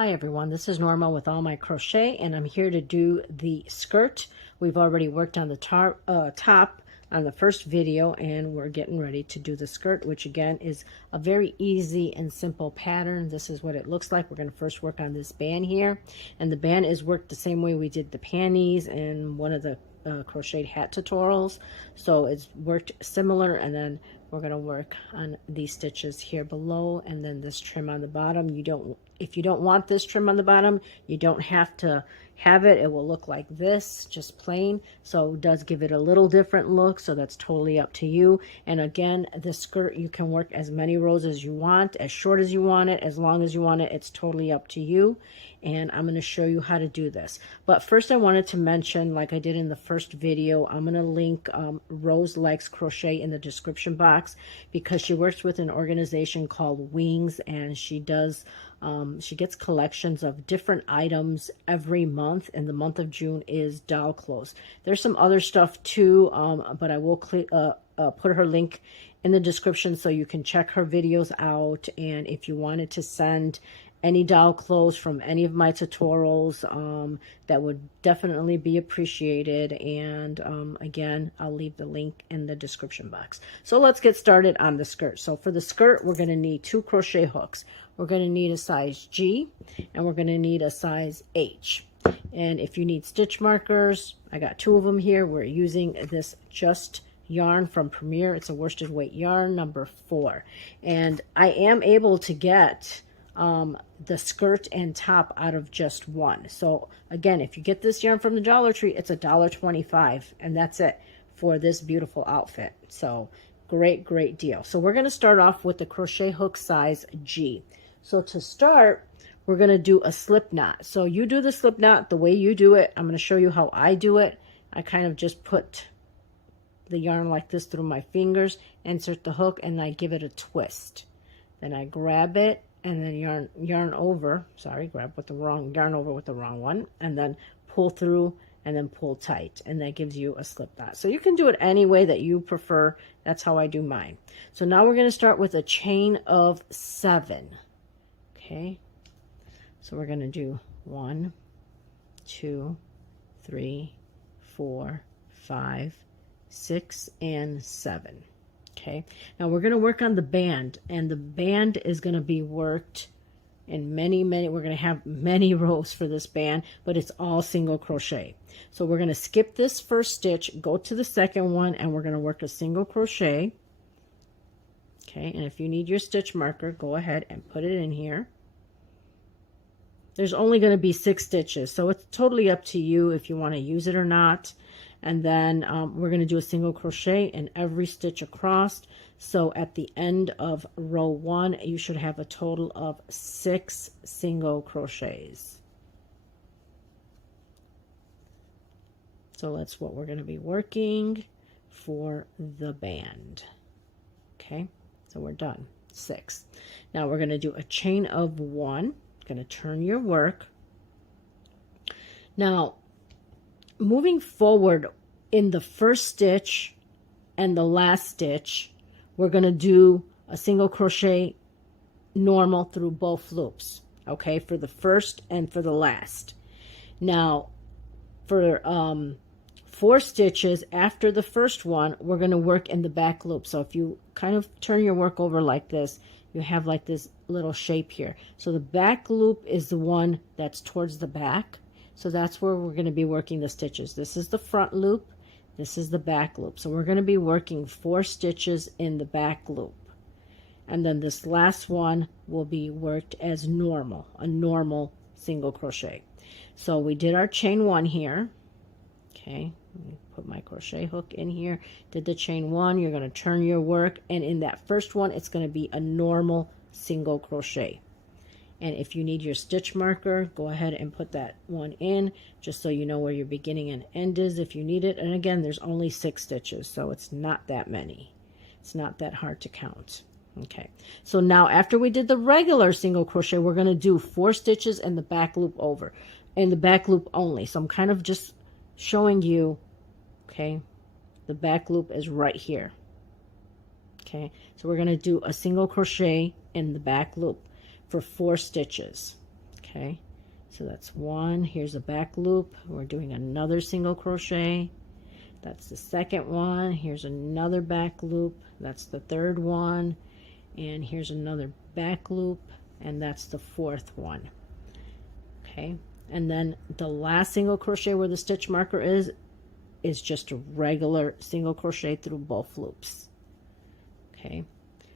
Hi everyone, this is Norma with All My Crochet, and I'm here to do the skirt. We've already worked on the top on the first video, and we're getting ready to do the skirt, which again is a very easy and simple pattern. This is what it looks like. We're going to first work on this band here, and the band is worked the same way we did the panties in one of the crocheted hat tutorials, so it's worked similar. And then we're going to work on these stitches here below, and then this trim on the bottom. If you don't want this trim on the bottom, you don't have to have it. It will look like this, just plain. So it does give it a little different look, so that's totally up to you. And again, the skirt, you can work as many rows as you want, as short as you want it, as long as you want it. It's totally up to you. And I'm going to show you how to do this. But first I wanted to mention, like I did in the first video, I'm going to link Rose Likes Crochet in the description box, because she works with an organization called Wings, and she does she gets collections of different items every month, and the month of June is doll clothes. There's some other stuff too, but I will put her link in the description so you can check her videos out. And if you wanted to send any doll clothes from any of my tutorials, that would definitely be appreciated. And again, I'll leave the link in the description box. So let's get started on the skirt. So for the skirt, we're going to need 2 crochet hooks. We're going to need a size G, and we're going to need a size H. And if you need stitch markers, I got 2 of them here. We're using this Just yarn from Premier. It's a worsted weight yarn, number 4. And I am able to get the skirt and top out of just one. So again, if you get this yarn from the Dollar Tree, it's $1.25, and that's it for this beautiful outfit. So great deal. So we're going to start off with the crochet hook size G. So to start, we're going to do a slip knot. So you do the slip knot the way you do it. I'm going to show you how I do it. I kind of just put the yarn like this through my fingers, insert the hook, and I give it a twist. Then I grab it and then yarn over, grab with the wrong, yarn over with the wrong one, and then pull through and then pull tight, and that gives you a slip knot. So you can do it any way that you prefer. That's how I do mine. So now we're going to start with a chain of 7. Okay, so we're going to do 1, 2, 3, 4, 5, 6, and 7. Okay, now we're going to work on the band, and the band is going to be worked in many, we're going to have many rows for this band, but it's all single crochet. So we're going to skip this first stitch, go to the second one, and we're going to work a single crochet. Okay, and if you need your stitch marker, go ahead and put it in here. There's only going to be 6 stitches, so it's totally up to you if you want to use it or not. And then we're going to do a single crochet in every stitch across. So at the end of row 1, you should have a total of 6 single crochets. So that's what we're going to be working for the band. Okay, so we're done. 6. Now we're going to do a chain of 1. Going to turn your work. Now, moving forward in the first stitch and the last stitch, we're going to do a single crochet normal through both loops, okay, for the first and for the last. Now, for 4 stitches after the first one, we're going to work in the back loop. So if you kind of turn your work over like this, you have like this little shape here. So the back loop is the one that's towards the back. So that's where we're going to be working the stitches. This is the front loop. This is the back loop. So we're going to be working 4 stitches in the back loop. And then this last one will be worked as normal, a normal single crochet. So we did our chain 1 here. Okay, let me put my crochet hook in here. Did the chain 1, you're going to turn your work, and in that first one, it's going to be a normal single crochet. And if you need your stitch marker, go ahead and put that one in, just so you know where your beginning and end is if you need it. And again, there's only 6 stitches, so it's not that many. It's not that hard to count. Okay, so now after we did the regular single crochet, we're going to do 4 stitches in the back loop over, in the back loop only. So I'm kind of just showing you, okay, the back loop is right here. Okay, so we're going to do a single crochet in the back loop for 4 stitches. Okay, so that's one. Here's a back loop. We're doing another single crochet. That's the second one. Here's another back loop. That's the third one. And here's another back loop, and that's the fourth one. Okay, and then the last single crochet where the stitch marker is just a regular single crochet through both loops. Okay,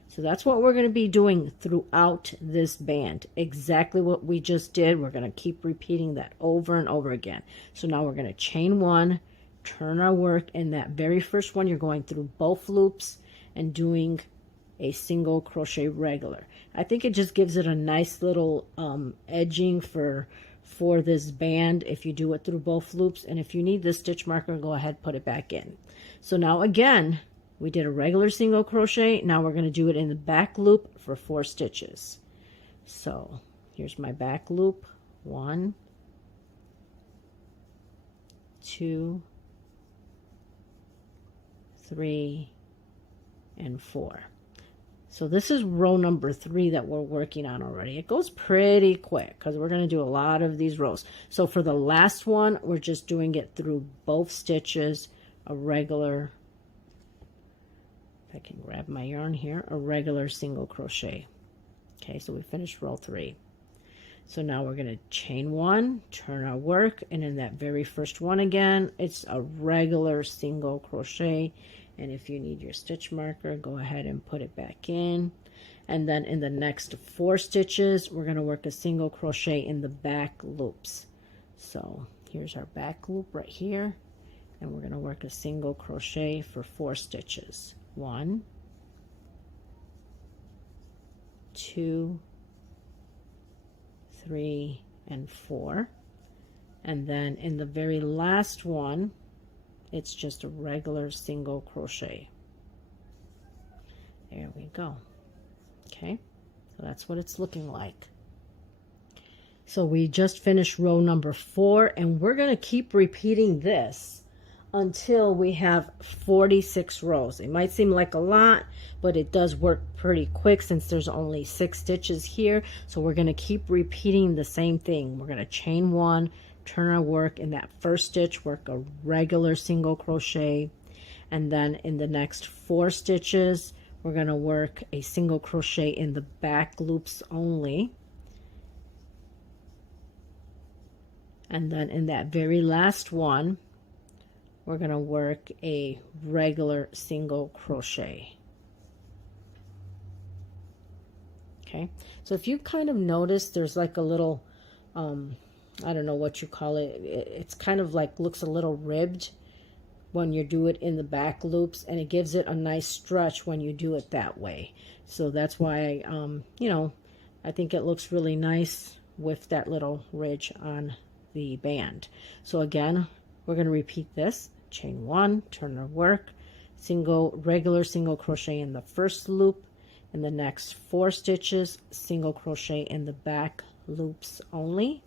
so that's what we're going to be doing throughout this band. Exactly what we just did. We're going to keep repeating that over and over again. So now we're going to chain one, turn our work, and that very first one you're going through both loops and doing a single crochet regular. I think it just gives it a nice little edging for this band if you do it through both loops. And if you need this stitch marker, go ahead, put it back in. So now again, we did a regular single crochet. Now we're going to do it in the back loop for 4 stitches. So here's my back loop. 1, 2, 3, and 4. So this is row number 3 that we're working on already. It goes pretty quick because we're going to do a lot of these rows. So for the last one, we're just doing it through both stitches, a regular, if I can grab my yarn here, a regular single crochet. Okay, so we finished row 3. So now we're going to chain one, turn our work, and in that very first one again, it's a regular single crochet. And if you need your stitch marker, go ahead and put it back in. And then in the next 4 stitches, we're going to work a single crochet in the back loops. So here's our back loop right here. And we're going to work a single crochet for 4 stitches. 1, 2, 3, and 4. And then in the very last one, it's just a regular single crochet. There we go. Okay, so that's what it's looking like. So we just finished row number 4, and we're going to keep repeating this until we have 46 rows. It might seem like a lot, but it does work pretty quick since there's only 6 stitches here. So we're going to keep repeating the same thing. We're going to chain one, turn our work, in that first stitch work a regular single crochet, and then in the next 4 stitches we're going to work a single crochet in the back loops only, and then in that very last one we're going to work a regular single crochet. Okay, so if you kind of notice there's like a little I don't know what you call it. It's kind of like looks a little ribbed when you do it in the back loops, and it gives it a nice stretch when you do it that way. So that's why, you know, I think it looks really nice with that little ridge on the band. So again, we're going to repeat this. Chain one, turn our work, regular single crochet in the first loop. In the next 4 stitches, single crochet in the back loops only.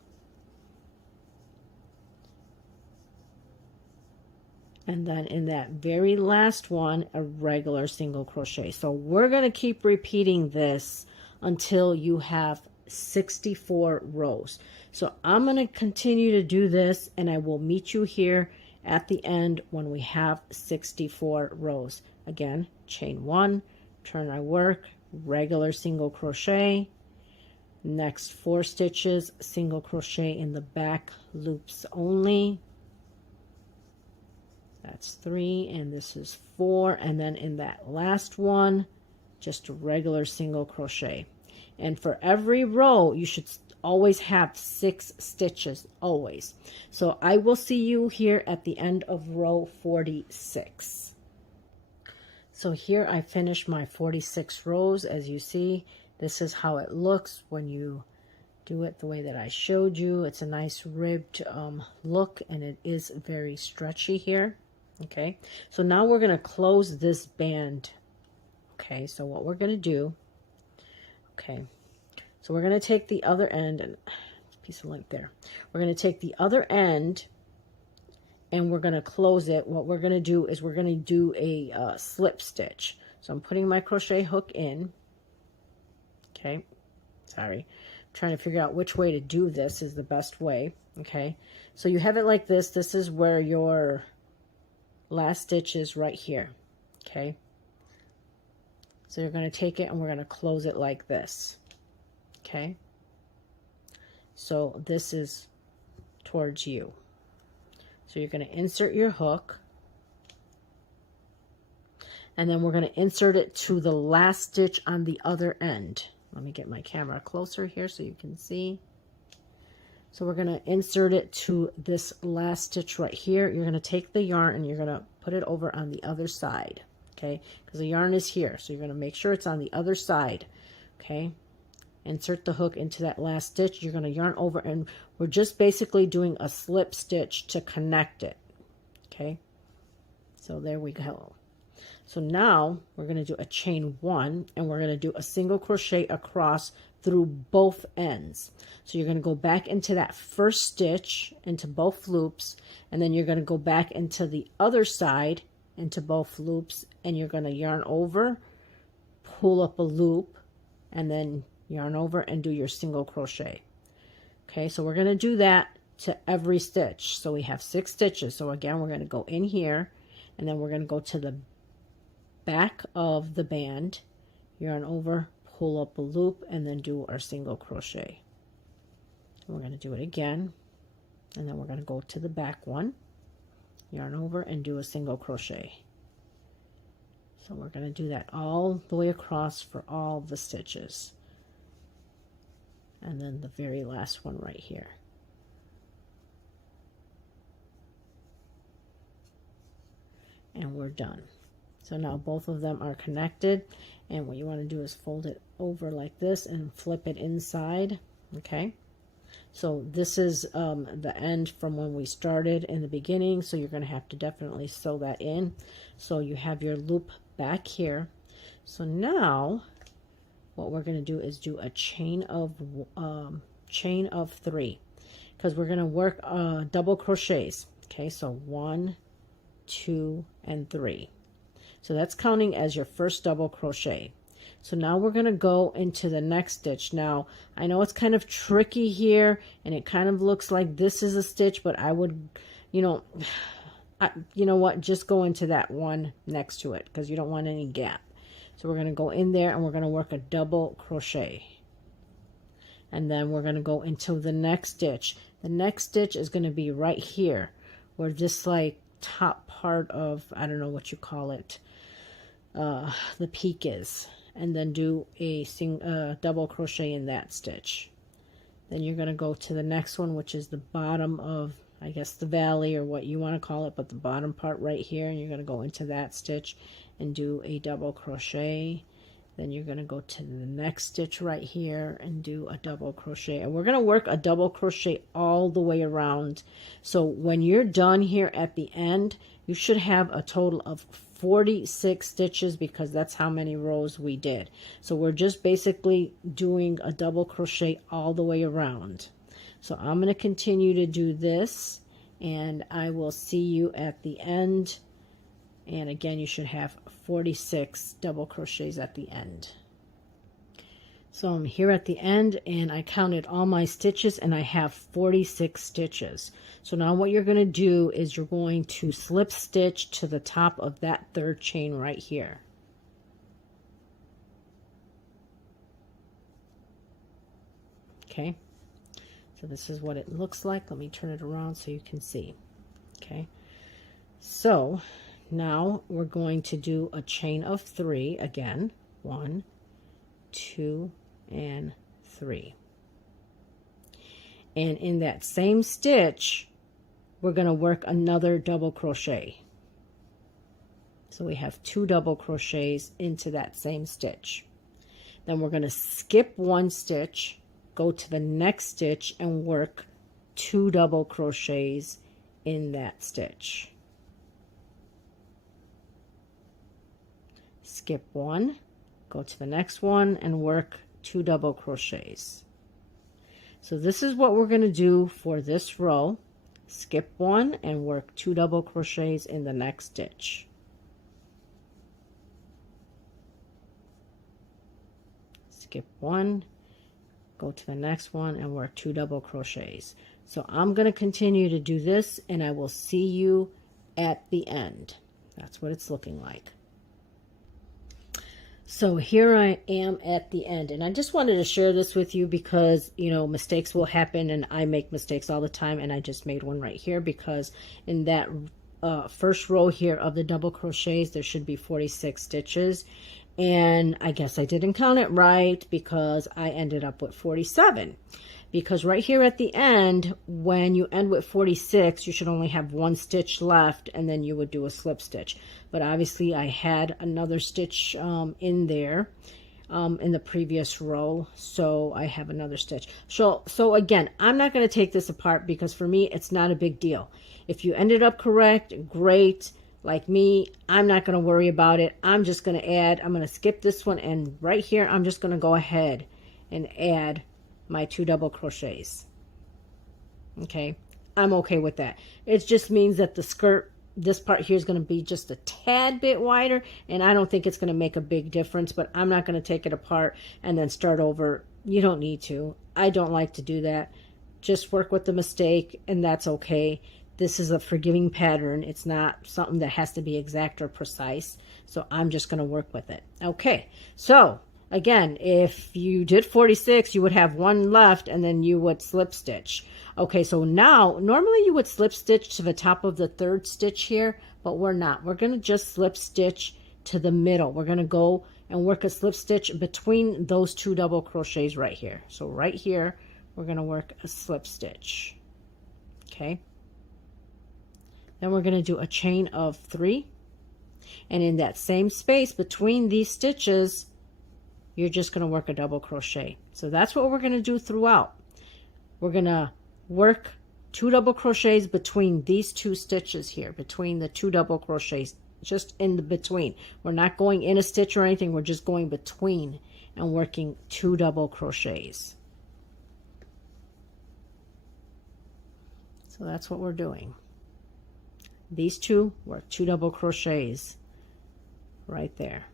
And then in that very last one, a regular single crochet. So we're going to keep repeating this until you have 64 rows. So I'm going to continue to do this, and I will meet you here at the end when we have 64 rows. Again, chain one, turn our work, regular single crochet. Next 4 stitches, single crochet in the back loops only. That's 3, and this is 4, and then in that last one, just a regular single crochet. And for every row, you should always have 6 stitches, always. So I will see you here at the end of row 46. So here I finished my 46 rows. As you see, this is how it looks when you do it the way that I showed you. It's a nice ribbed look, and it is very stretchy here. Okay, so now we're going to close this band. Okay, so what we're going to do, okay, so we're going to take the other end, and piece of lint there. We're going to take the other end and we're going to close it. What we're going to do is we're going to do a slip stitch. So I'm putting my crochet hook in. Okay, sorry, trying to figure out which way to do this is the best way. Okay, so you have it like this. This is where your last stitch is, right here. Okay, so you're going to take it and we're going to close it like this. Okay, so this is towards you. So you're going to insert your hook, and then we're going to insert it to the last stitch on the other end. Let me get my camera closer here so you can see. So we're going to insert it to this last stitch right here. You're going to take the yarn and you're going to put it over on the other side, okay? Because the yarn is here, so you're going to make sure it's on the other side, okay? Insert the hook into that last stitch. You're going to yarn over, and we're just basically doing a slip stitch to connect it, okay? So there we go. So now we're going to do a chain 1, and we're going to do a single crochet across through both ends. So you're going to go back into that first stitch into both loops, and then you're going to go back into the other side into both loops, and you're going to yarn over, pull up a loop, and then yarn over and do your single crochet. Okay, so we're going to do that to every stitch. So we have 6 stitches. So again, we're going to go in here, and then we're going to go to the back of the band, yarn over, pull up a loop, and then do our single crochet. And we're going to do it again, and then we're going to go to the back one, yarn over, and do a single crochet. So we're going to do that all the way across for all the stitches, and then the very last one right here. And we're done. So now both of them are connected, and what you want to do is fold it over like this and flip it inside. Okay, so this is the end from when we started in the beginning, so you're going to have to definitely sew that in. So you have your loop back here. So now what we're going to do is do a chain of 3, because we're going to work double crochets. Okay, so 1, 2, and 3. So that's counting as your first double crochet. So now we're going to go into the next stitch. Now, I know it's kind of tricky here, and it kind of looks like this is a stitch, but I would, you know what, just go into that one next to it, because you don't want any gap. So we're going to go in there, and we're going to work a double crochet. And then we're going to go into the next stitch. The next stitch is going to be right here, where this like top part of, I don't know what you call it, the peak is, and then do a double crochet in that stitch. Then you're going to go to the next one, which is the bottom of, I guess, the valley, or what you want to call it, but the bottom part right here, and you're going to go into that stitch and do a double crochet. Then you're going to go to the next stitch right here and do a double crochet, and we're going to work a double crochet all the way around. So when you're done here at the end, you should have a total of 46 stitches, because that's how many rows we did. So we're just basically doing a double crochet all the way around. So I'm going to continue to do this, and I will see you at the end. And again, you should have 46 double crochets at the end. So I'm here at the end, and I counted all my stitches, and I have 46 stitches. So now what you're going to do is you're going to slip stitch to the top of that third chain right here. Okay, so this is what it looks like. Let me turn it around so you can see. Okay, so now we're going to do a chain of 3 again. 1, 2, and 3. And in that same stitch, we're going to work another double crochet. So we have 2 double crochets into that same stitch. Then we're going to skip 1 stitch, go to the next stitch, and work 2 double crochets in that stitch. Skip 1, go to the next one, and work 2 double crochets. So this is what we're going to do for this row. Skip 1 and work 2 double crochets in the next stitch. Skip 1, go to the next one and work 2 double crochets. So I'm going to continue to do this, and I will see you at the end. That's what it's looking like. So here I am at the end, and I just wanted to share this with you because, you know, mistakes will happen, and I make mistakes all the time, and I just made one right here because in that first row here of the double crochets, there should be 46 stitches, and I guess I didn't count it right because I ended up with 47. Because right here at the end, when you end with 46, you should only have 1 stitch left, and then you would do a slip stitch. But obviously I had another stitch in there in the previous row, so I have another stitch. So again, I'm not going to take this apart because for me it's not a big deal. If you ended up correct, great. Like me, I'm not going to worry about it. I'm just going to add, I'm going to skip this one, and right here I'm just going to go ahead and add my 2 double crochets. Okay, I'm okay with that. It just means that the skirt, this part here, is going to be just a tad bit wider, and I don't think it's going to make a big difference, but I'm not going to take it apart and then start over. You don't need to. I don't like to do that. Just work with the mistake, and that's okay. This is a forgiving pattern. It's not something that has to be exact or precise, so I'm just going to work with it. Okay, so again, if you did 46, you would have 1 left, and then you would slip stitch. Okay, so now, normally you would slip stitch to the top of the 3rd stitch here, but we're not. We're going to just slip stitch to the middle. We're going to go and work a slip stitch between those 2 double crochets right here. So right here, we're going to work a slip stitch. Okay. Then we're going to do a chain of 3. And in that same space between these stitches, you're just going to work a double crochet. So that's what we're going to do throughout. We're going to work 2 double crochets between these 2 stitches here, between the 2 double crochets, just in the between. We're not going in a stitch or anything. We're just going between and working 2 double crochets. So that's what we're doing. These 2 work 2 double crochets right there.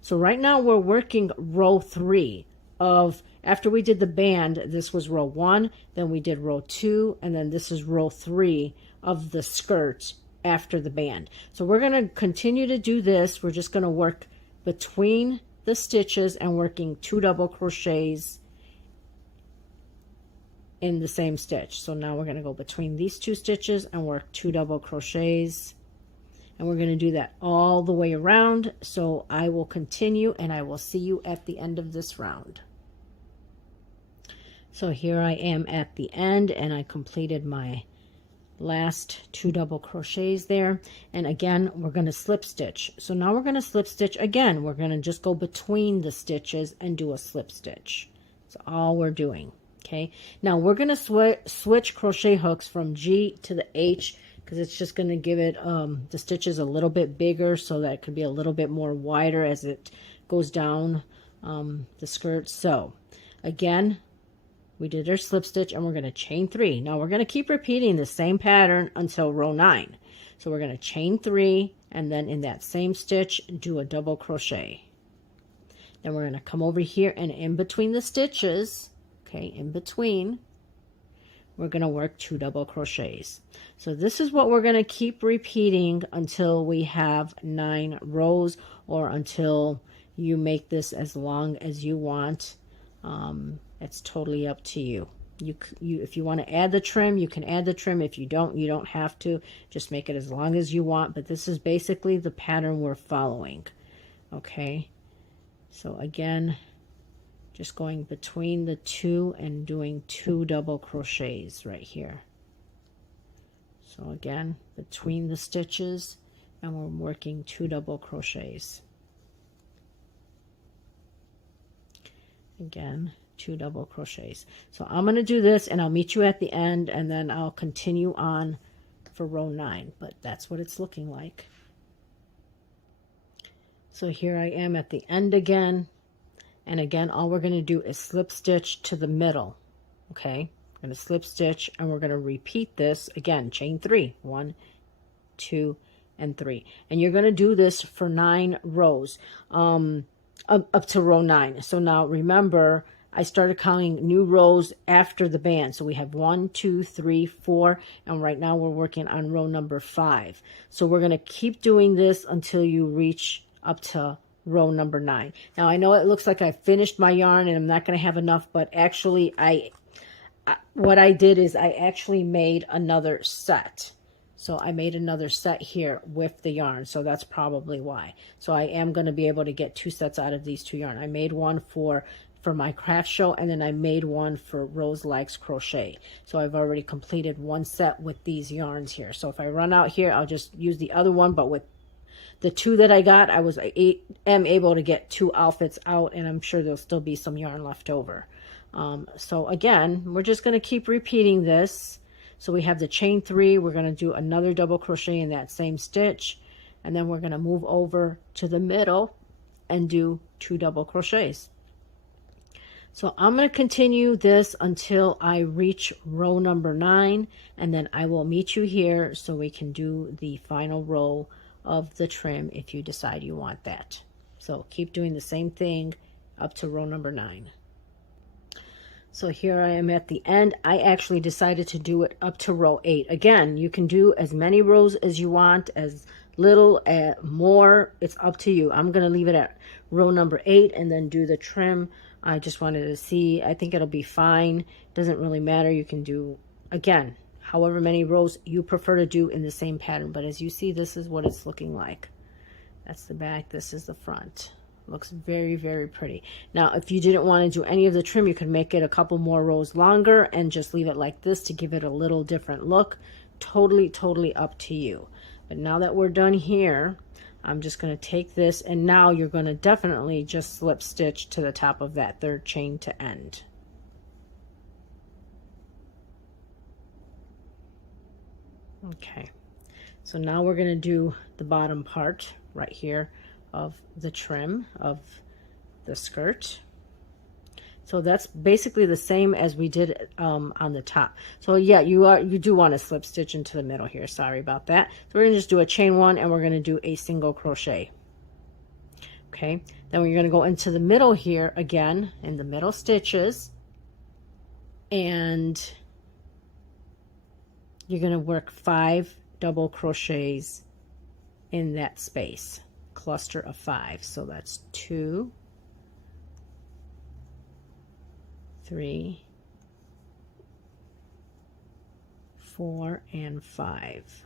So right now we're working row 3 of, after we did the band, this was row 1, then we did row 2, and then this is row 3 of the skirt after the band. So we're going to continue to do this. We're just going to work between the stitches and working 2 double crochets in the same stitch. So now we're going to go between these 2 stitches and work 2 double crochets. And we're going to do that all the way around. So I will continue, and I will see you at the end of this round. So here I am at the end, and I completed my last 2 double crochets there. And again, we're going to slip stitch. So now we're going to slip stitch again. We're going to just go between the stitches and do a slip stitch. That's all we're doing. Okay. Now we're going to switch crochet hooks from G to the H, because it's just going to give it the stitches a little bit bigger, so that it could be a little bit more wider as it goes down the skirt. So again, we did our slip stitch, and we're going to chain 3. Now we're going to keep repeating the same pattern until row 9. So we're going to chain 3, and then in that same stitch do a double crochet. Then we're going to come over here, and in between the stitches, okay, in between, we're going to work 2 double crochets. So this is what we're going to keep repeating until we have 9 rows, or until you make this as long as you want. It's totally up to you. If you want to add the trim, you can add the trim. If you don't, you don't have to. Just make it as long as you want. But this is basically the pattern we're following. Okay. So again, just going between the 2 and doing 2 double crochets right here. So again, between the stitches, and we're working 2 double crochets. Again, 2 double crochets. So I'm going to do this, and I'll meet you at the end, and then I'll continue on for row 9. But that's what it's looking like. So here I am at the end again. And again, all we're going to do is slip stitch to the middle. Okay, we're going to slip stitch, and we're going to repeat this again. Chain 3, 1, 2, and 3. And you're going to do this for 9 rows, up to row 9. So now remember, I started counting new rows after the band. So we have 1, 2, 3, 4, and right now we're working on row number 5. So we're going to keep doing this until you reach up to row number 9. Now I know it looks like I finished my yarn and I'm not going to have enough, but actually what I did is I actually made another set. So I made another set here with the yarn, so that's probably why. So I am going to be able to get 2 sets out of these 2 yarn. I made one for my craft show, and then I made one for Rose Likes Crochet. So I've already completed 1 set with these yarns here. So if I run out here, I'll just use the other one, but with the 2 that I got, I am able to get 2 outfits out, and I'm sure there'll still be some yarn left over. So again, we're just going to keep repeating this. So we have the chain 3, we're going to do another double crochet in that same stitch, and then we're going to move over to the middle and do 2 double crochets. So I'm going to continue this until I reach row number 9, and then I will meet you here so we can do the final row of the trim if you decide you want that. So keep doing the same thing up to row number 9. So here I am at the end. I actually decided to do it up to row 8. Again, you can do as many rows as you want, as little, more. It's up to you. I'm going to leave it at row number 8 and then do the trim. I just wanted to see. I think it'll be fine. Doesn't really matter. You can do, again, however many rows you prefer to do in the same pattern. But as you see, this is what it's looking like. That's the back. This is the front. Looks very, very pretty. Now, if you didn't want to do any of the trim, you could make it a couple more rows longer and just leave it like this to give it a little different look. Totally up to you. But now that we're done here, I'm just going to take this, and now you're going to definitely just slip stitch to the top of that 3rd chain to end. Okay, so now we're going to do the bottom part right here of the trim of the skirt. So that's basically the same as we did on the top. So yeah, you do want to slip stitch into the middle here. Sorry about that. So we're going to just do a chain 1 and we're going to do a single crochet. Okay, then we're going to go into the middle here again in the middle stitches, and you're going to work 5 double crochets in that space. Cluster of 5. So that's 2, 3, 4, and 5.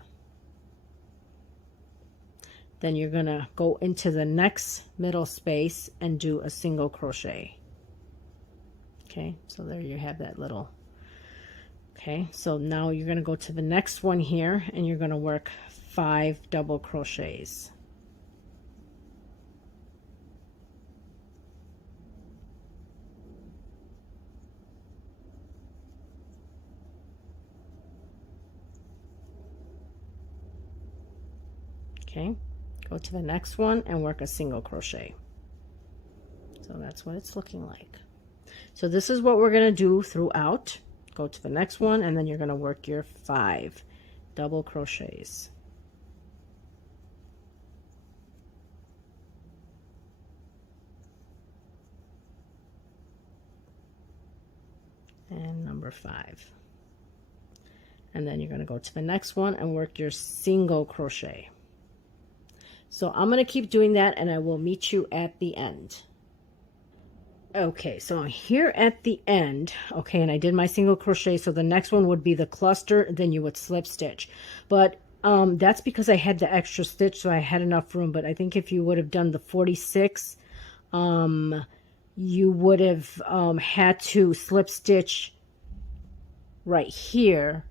Then you're going to go into the next middle space and do a single crochet. Okay, so there you have that little. Okay, so now you're going to go to the next one here and you're going to work 5 double crochets. Okay, go to the next one and work a single crochet. So that's what it's looking like. So this is what we're going to do throughout. Go to the next one and then you're going to work your 5 double crochets. And number 5. And then you're going to go to the next one and work your single crochet. So I'm going to keep doing that and I will meet you at the end. Okay, so I'm here at the end. Okay, and I did my single crochet. So the next one would be the cluster, then you would slip stitch. But that's because I had the extra stitch, so I had enough room. But I think if you would have done the 46, you would have had to slip stitch right here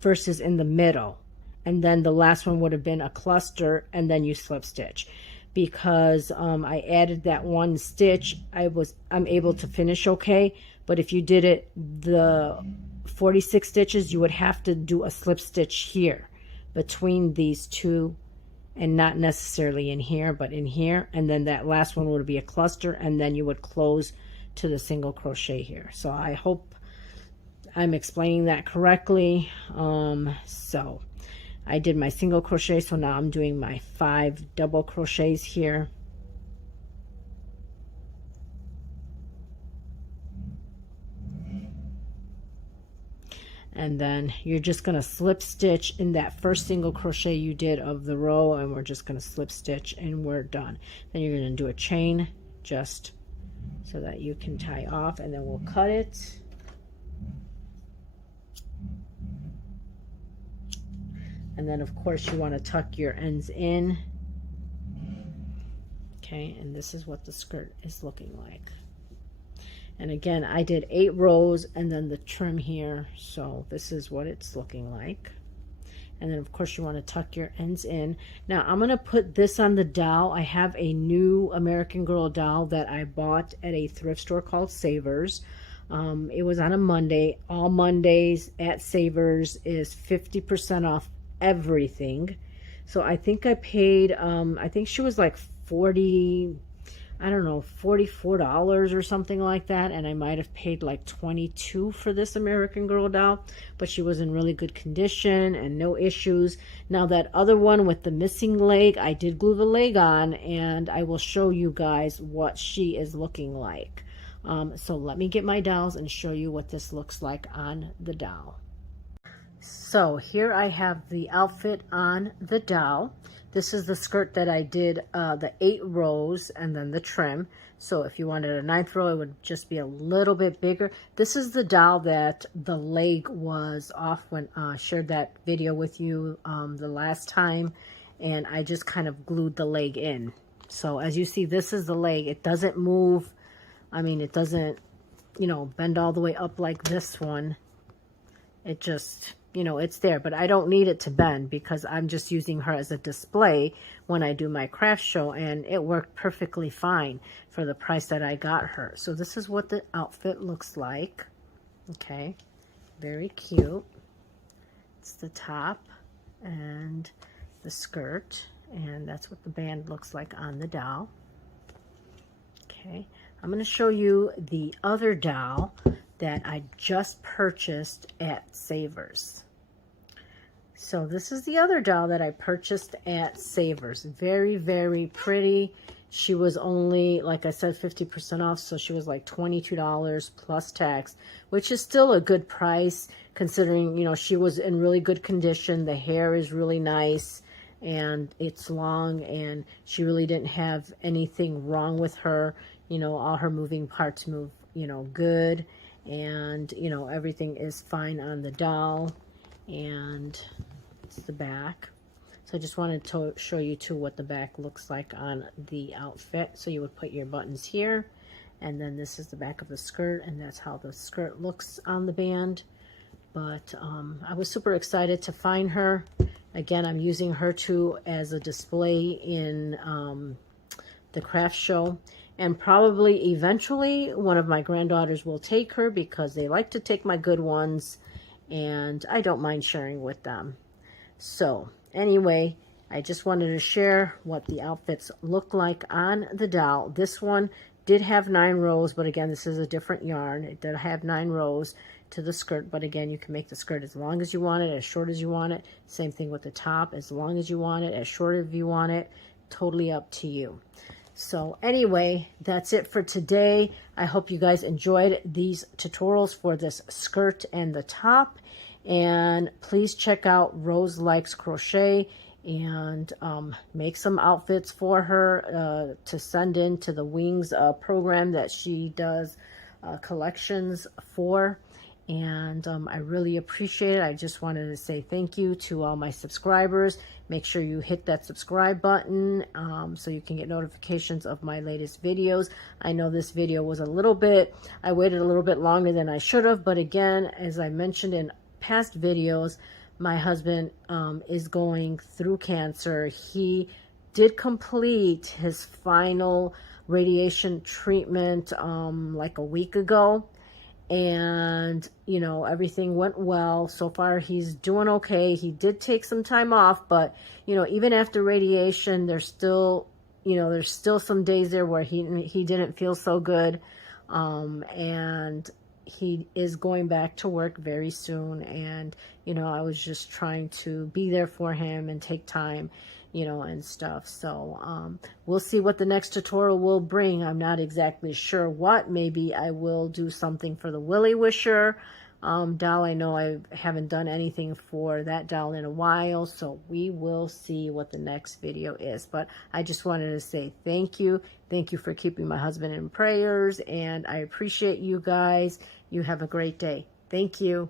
versus in the middle. And then the last one would have been a cluster and then you slip stitch. Because I added that 1 stitch, I'm able to finish okay. But if you did it the 46 stitches, you would have to do a slip stitch here between these 2, and not necessarily in here, but in here. And then that last one would be a cluster, and then you would close to the single crochet here. So I hope I'm explaining that correctly. So I did my single crochet, so now I'm doing my 5 double crochets here. and then you're just going to slip stitch in that first single crochet you did of the row, and we're just going to slip stitch and we're done. Then you're going to do a chain just so that you can tie off, and then we'll cut it. And then of course you want to tuck your ends in. Okay, and this is what the skirt is looking like. And again, I did 8 rows and then the trim here, so this is what it's looking like. And then of course you want to tuck your ends in. Now I'm going to put this on the dowel. I have a new American Girl dowel that I bought at a thrift store called Savers. It was on a Monday. All Mondays at Savers is 50% off everything. So I think I paid, I think she was like $44 or something like that, and I might have paid like $22 for this American Girl doll, but she was in really good condition and no issues. Now that other one with the missing leg, I did glue the leg on, and I will show you guys what she is looking like. So let me get my dowels and show you what this looks like on the dowel. So here I have the outfit on the dowel. This is the skirt that I did the 8 rows and then the trim. So if you wanted a 9th row, it would just be a little bit bigger. This is the dowel that the leg was off when I shared that video with you the last time. And I just kind of glued the leg in. So as you see, this is the leg. It doesn't move. I mean, it doesn't, you know, bend all the way up like this one. It just, you know, it's there, but I don't need it to bend because I'm just using her as a display when I do my craft show, and it worked perfectly fine for the price that I got her. So this is what the outfit looks like. Okay, very cute. It's the top and the skirt, and that's what the band looks like on the doll. Okay, I'm going to show you the other doll that I just purchased at Savers. So this is the other doll that I purchased at Savers. Very, very pretty. She was only, like I said, 50% off, so she was like $22 plus tax, which is still a good price considering, you know, she was in really good condition. The hair is really nice and it's long, and she really didn't have anything wrong with her. You know, all her moving parts move, you know, good. And, you know, everything is fine on the doll. And it's the back. So I just wanted to show you too what the back looks like on the outfit. So you would put your buttons here, and then this is the back of the skirt, and that's how the skirt looks on the band. But I was super excited to find her. Again, I'm using her too as a display in the craft show. And probably eventually one of my granddaughters will take her because they like to take my good ones, and I don't mind sharing with them. So anyway, I just wanted to share what the outfits look like on the doll. This one did have 9 rows, but again, this is a different yarn. It did have 9 rows to the skirt, but again, you can make the skirt as long as you want it, as short as you want it. Same thing with the top, as long as you want it, as short as you want it. Totally up to you. So anyway, that's it for today. I hope you guys enjoyed these tutorials for this skirt and the top. And please check out Rose Likes Crochet and make some outfits for her to send in to the Wings program that she does collections for. And I really appreciate it. I just wanted to say thank you to all my subscribers. Make sure you hit that subscribe button so you can get notifications of my latest videos. I know this video was I waited a little bit longer than I should have, but again, as I mentioned in past videos, my husband is going through cancer. He did complete his final radiation treatment like a week ago. And, you know, everything went well. So far, he's doing okay. He did take some time off, but, you know, even after radiation, there's still some days there where he didn't feel so good. And he is going back to work very soon. And, you know, I was just trying to be there for him and take time, you know, and stuff. So we'll see what the next tutorial will bring. I'm not exactly sure what. Maybe I will do something for the Willy Wisher. doll. I know I haven't done anything for that doll in a while, so we will see what the next video is. But I just wanted to say thank you. Thank you for keeping my husband in prayers, and I appreciate you guys. You have a great day. Thank you.